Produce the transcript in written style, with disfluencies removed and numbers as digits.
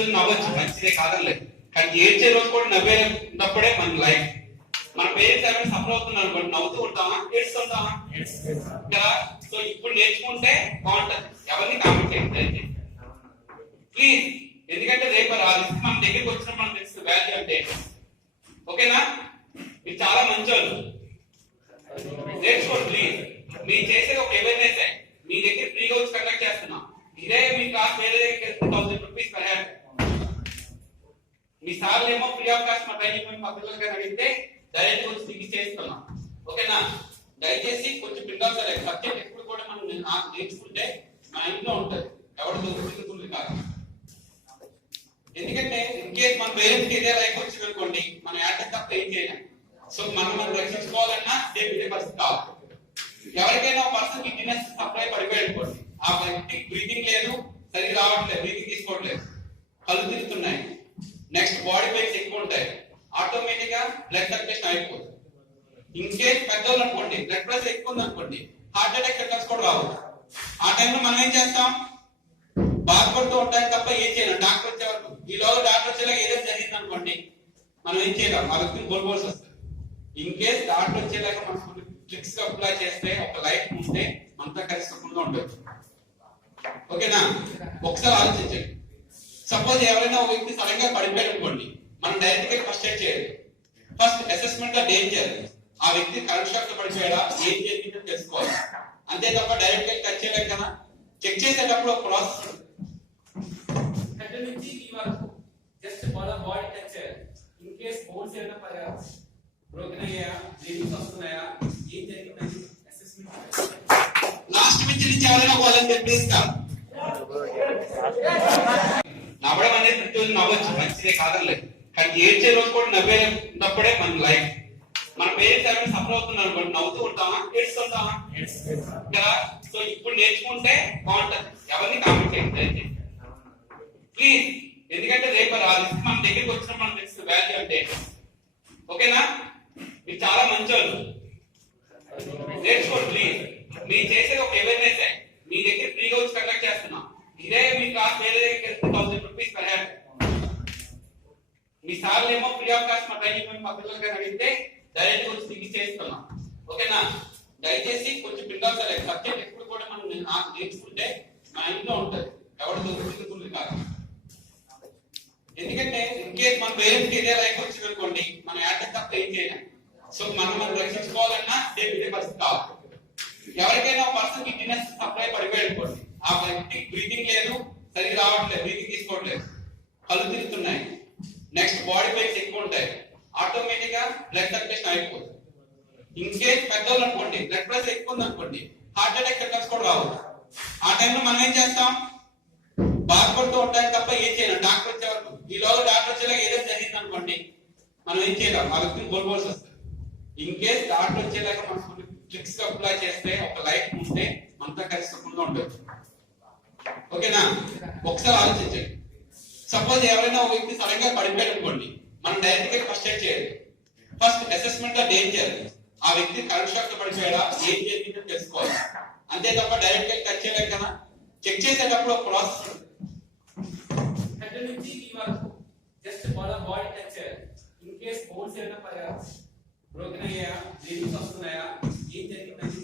రోజు నవ్వచ్చు, మంచిదే కాదలేదు. కానీ ఏడ్చే రోజు కూడా నవ్వే ఉన్నప్పుడే మన లైఫ్. మన పేరెంట్స్ ఎవరైనా సఫర్ అవుతున్నారు అనుకోండి, నవ్వుతూ ఉంటామా, ఏడుస్తుంటామా కదా? సో ఇప్పుడు నేర్చుకుంటే బాగుంటది. ఎవరిని కామెంట్ చేయండి ప్లీజ్, ఎందుకంటే రేపు మన దగ్గరికి వచ్చినప్పుడు మనకు తెలుసు వాల్యూ అంటే. ఓకేనా? మీరు చాలా మంచోళ్ళు, నేర్చుకోండి ప్లీజ్. మీరు చేసేది ఒక అవేర్నెస్. మీ దగ్గర ఫ్రీగా వచ్చి కండక్ట్ చేస్తున్నాం. ఇదే మీ క్లాస్ వేరే దగ్గర 1000 రూపీస్ పర్ హ్యాండ్. మీ సార్లు ఏమో ఫ్రీ ఆఫ్ కాస్ట్ మా ట్రైనింగ్ మా పిల్లలకి అడిగితే డైరెక్ట్ వచ్చి దిగి చేస్తున్నాం. ఓకేనా? దయచేసి కొంచెం పిల్లలు సరే సబ్జెక్ట్ ఎప్పుడు కూడా మనం నేర్చుకుంటే మా ఇంట్లో ఉంటుంది, ఎవరు దొరుకుతుంది కాదు. ఎందుకంటే ఇన్ కేస్ మన పేరెంట్స్ ఇదే లైఫ్ వచ్చింది అనుకోండి, మనం యాక్టర్ తప్ప ఏం చేయలేం. సో మనం రక్షించుకోవాలన్నా సేమ్ ఇదే పరిస్థితి కావాలి. ఎవరికైనా ఒక పర్సన్ గిన్నెస్ సప్లై పడిపోయి అనుకోండి, ఆ వ్యక్తి బ్రీతింగ్ లేదు, సరిగ్గా రావట్లేదు, బ్రీతింగ్ తీసుకోవట్లేదు, కళ్ళు తిరుగుతున్నాయి, నెక్స్ట్ బాడీ పెయిన్స్ ఎక్కువ ఉంటాయి, ఆటోమేటిక్ గా బ్లడ్ సర్క్యులేషన్ అయిపోతుంది. ఇన్ కేస్ పెద్దవాళ్ళు అనుకోండి, బ్లడ్ ప్రెషర్ ఎక్కువ ఉంది అనుకోండి, హార్ట్ అటాక్ సెకండ్స్ కూడా రావచ్చు. ఆ టైంలో మనం ఏం చేస్తాం? బాధపడుతూ ఉంటాం తప్ప ఏం చేయలేం. డాక్టర్ వచ్చే వరకు, ఈ లోగా డాక్టర్ వచ్చేలాగా ఏదైనా జరిగింది అనుకోండి, మనం ఏం చేయలేం, ఆ వ్యక్తిని కోల్పోవాల్సి వస్తుంది. ఇన్ కేస్ డాక్టర్ వచ్చేలాగా మనం ట్రిక్స్ అప్లై చేస్తే ఒక లైఫ్ ఉంటే అంతా కలిసిపోకుండా ఉండొచ్చు. ఓకేనా? ఒకసారి ఆలోచించండి. సపోజ్ ఎవరైనా ఒక వ్యక్తి సడన్ గా పడిపోయాడు అనుకోండి, మనం డైరెక్ట్ గా ఫస్ట్ ఎయిడ్ చేయాలి. First assessment the danger. ఆ వ్యక్తి కరెంట్ షాక్ తో పడిపోయాడా, ఏం జరిగిందో తెలుసుకోవాలి. అంతే తప్ప డైరెక్ట్ గా టచ్ చేయలేం కదా. చెక్ చేసేటప్పుడు ఒక ప్రాసెస్ హెడ్ నుంచి ఈ వరకు జస్ట్ బాడీ టచ్ చేయాలి. ఇన్ కేస్ బోన్స్ ఏమైనా బ్రోకెన్ అయ్యాయా, బ్లీడింగ్స్ వస్తున్నాయా, ఏం జరిగిందని అసెస్మెంట్. లాస్ట్ నుంచి ఎవరైనా వాళ్ళని చెప్పేస్తా నవ్వడం అనేది ప్రతిరోజు నవ్వచ్చు, మంచిదే కాదలేదు. కానీ ఏడ్చే రోజు కూడా నవ్వే ఉన్నప్పుడే మన లైఫ్. మన పేరెంట్స్ ఎవరైనా సఫర్ అవుతున్నారు అనుకోండి, నవ్వుతూ ఉంటామా, ఏడుస్తుంటామా కదా? సో ఇప్పుడు నేర్చుకుంటే బాగుంటది. ఎవరిని కామెంట్ చేయండి ప్లీజ్, ఎందుకంటే రేపు మన దగ్గరికి వచ్చినప్పుడు మనకు తెలుసు వాల్యూ అంటే. ఓకేనా? మీరు చాలా మంచోళ్ళు, నేర్చుకోండి ప్లీజ్. మీరు చేసేది ఒక అవేర్నెస్. మీ దగ్గర ఫ్రీగా వచ్చి కండక్ట్ చేస్తున్నాం. ఇదే మీ క్లాస్ వేరే దగ్గర 1000 రూపీస్ పర్ హ్యాండ్. మీ సార్లు ఏమో ఫ్రీ ఆఫ్ కాస్ట్ మా ట్రైనింగ్ మా పిల్లలకి అడిగితే డైరెక్ట్ వచ్చి దిగి చేస్తున్నాం. ఓకేనా? దయచేసి కొంచెం పిల్లలు సరే సబ్జెక్ట్ ఎప్పుడు కూడా మనం నేర్చుకుంటే మా ఇంట్లో ఉంటుంది, ఎవరు దొరుకుతుంది కాదు. ఎందుకంటే ఇన్ కేస్ మన పేరెంట్స్ ఇదే లైఫ్ వచ్చింది అనుకోండి, మనం యాక్టర్ తప్ప ఏం చేయలేం. సో మనం రక్షించుకోవాలన్నా సేమ్ ఇదే పరిస్థితి కావాలి. ఎవరికైనా ఒక పర్సన్ గిన్నెస్ సప్లై పడిపోయి అనుకోండి, ఆ వ్యక్తి బ్రీతింగ్ లేదు, సరిగ్గా రావట్లేదు, బ్రీతింగ్ తీసుకోవట్లేదు, కళ్ళు తిరుగుతున్నాయి, నెక్స్ట్ బాడీ పెయిన్స్ ఎక్కువ ఉంటాయి, ఆటోమేటిక్ గా బ్లడ్ సర్క్యులేషన్ అయిపోతుంది. ఇన్ కేస్ పెద్దవాళ్ళు అనుకోండి, బ్లడ్ ప్రెషర్ ఎక్కువ ఉంది అనుకోండి, హార్ట్ అటాక్ సెకండ్స్ కూడా రావచ్చు. ఆ టైంలో మనం ఏం చేస్తాం? బాధపడుతూ ఉంటాం తప్ప ఏం చేయలేం. డాక్టర్ వచ్చే వరకు, ఈ లోగా డాక్టర్ వచ్చేలాగా ఏదైనా జరిగింది అనుకోండి, మనం ఏం చేయలేం, ఆ వ్యక్తిని కోల్పోవాల్సి వస్తుంది. ఇన్ కేస్ డాక్టర్ వచ్చేలాగా మనం ట్రిక్స్ అప్లై చేస్తే ఒక లైఫ్ ఉంటే అంతా కలిసిపోకుండా ఉండొచ్చు. ఓకేనా? ఒకసారి ఆలోచించండి. సపోజ్ ఎవరైనా ఒక వ్యక్తి సడన్ గా పడిపోయాడు అనుకోండి, మనం డైరెక్ట్ గా ఫస్ట్ ఎయిడ్ చేయాలి. First assessment the danger. ఆ వ్యక్తి కరెంట్ షాక్ తో పడిపోయాడా, ఏం జరిగిందో తెలుసుకోవాలి. అంతే తప్ప డైరెక్ట్ గా టచ్ చేయలేం కదా. చెక్ చేసేటప్పుడు ఒక ప్రాసెస్ హెడ్ నుంచి ఈ వరకు జస్ట్ బాడీ టచ్ చేయాలి. ఇన్ కేస్ బోన్స్ ఏమైనా బ్రోకెన్ అయ్యాయా, బ్లీడింగ్స్ వస్తున్నాయా, ఏం జరిగిందని